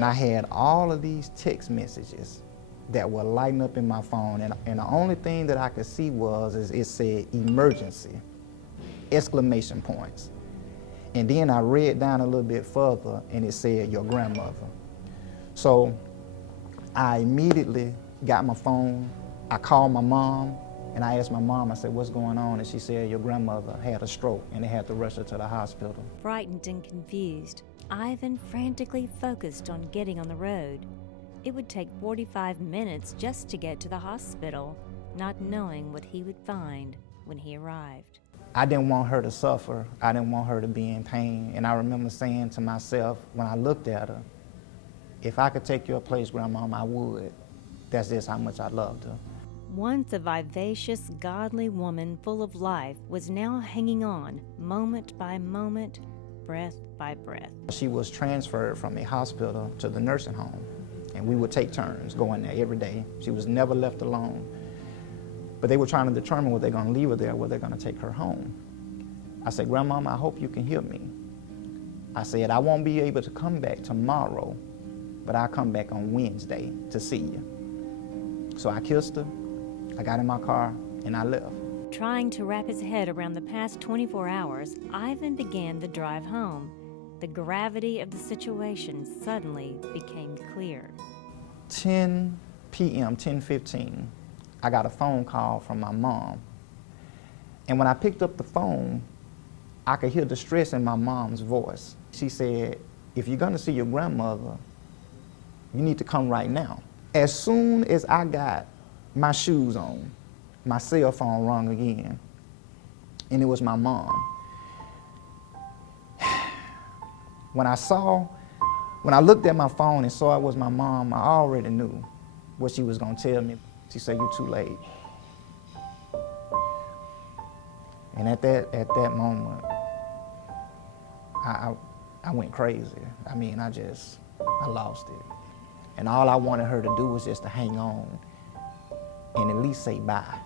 And I had all of these text messages that were lighting up in my phone, and the only thing that I could see it said emergency, exclamation points. And then I read down a little bit further and it said your grandmother. So I immediately got my phone, I called my mom, and I asked my mom, I said, what's going on? And she said, your grandmother had a stroke and they had to rush her to the hospital. Frightened and confused, Ivan frantically focused on getting on the road. It would take 45 minutes just to get to the hospital, not knowing what he would find when he arrived. I didn't want her to suffer. I didn't want her to be in pain. And I remember saying to myself, when I looked at her, if I could take your place, Grandmama, I would. That's just how much I loved her. Once a vivacious, godly woman full of life was now hanging on, moment by moment, breath by breath. She was transferred from a hospital to the nursing home, and we would take turns going there every day. She was never left alone. But they were trying to determine whether they're going to leave her there or whether they're going to take her home. I said, Grandmama, I hope you can hear me. I said, I won't be able to come back tomorrow, but I'll come back on Wednesday to see you. So I kissed her, I got in my car, and I left. Trying to wrap his head around the past 24 hours, Ivan began the drive home. The gravity of the situation suddenly became clear. 10 p.m., 10:15, I got a phone call from my mom. And when I picked up the phone, I could hear the stress in my mom's voice. She said, if you're gonna see your grandmother, you need to come right now. As soon as I got my shoes on, my cell phone rang again, and it was my mom. When I looked at my phone and saw it was my mom, I already knew what she was gonna tell me. She said, you're too late. And at that moment, I went crazy. I mean, I lost it. And all I wanted her to do was just to hang on and at least say bye,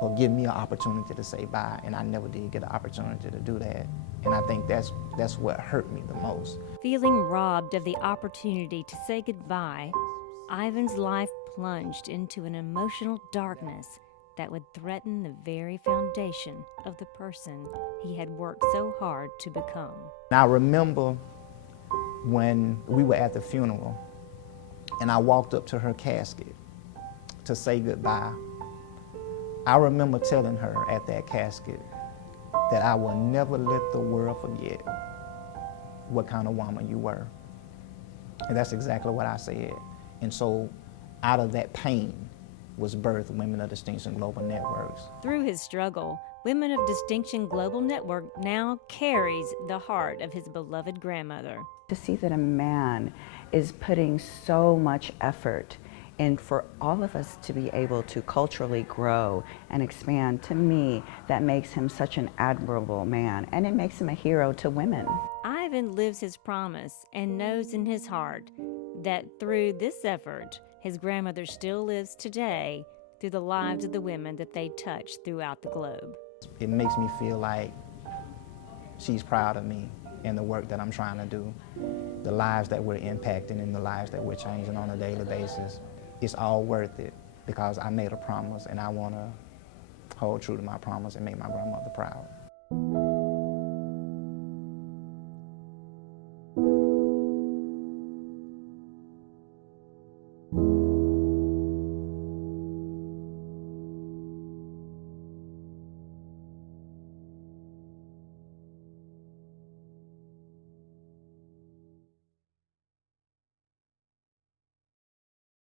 or give me an opportunity to say bye, and I never did get an opportunity to do that. And I think that's what hurt me the most. Feeling robbed of the opportunity to say goodbye, Ivan's life plunged into an emotional darkness that would threaten the very foundation of the person he had worked so hard to become. I remember when we were at the funeral and I walked up to her casket to say goodbye. I remember telling her at that casket that I will never let the world forget what kind of woman you were. And that's exactly what I said. And so out of that pain was birthed Women of Distinction Global Networks. Through his struggle, Women of Distinction Global Network now carries the heart of his beloved grandmother. To see that a man is putting so much effort, and for all of us to be able to culturally grow and expand, to me, that makes him such an admirable man, and it makes him a hero to women. Ivan lives his promise and knows in his heart that through this effort, his grandmother still lives today through the lives of the women that they touch throughout the globe. It makes me feel like she's proud of me and the work that I'm trying to do, the lives that we're impacting and the lives that we're changing on a daily basis. It's all worth it because I made a promise and I want to hold true to my promise and make my grandmother proud.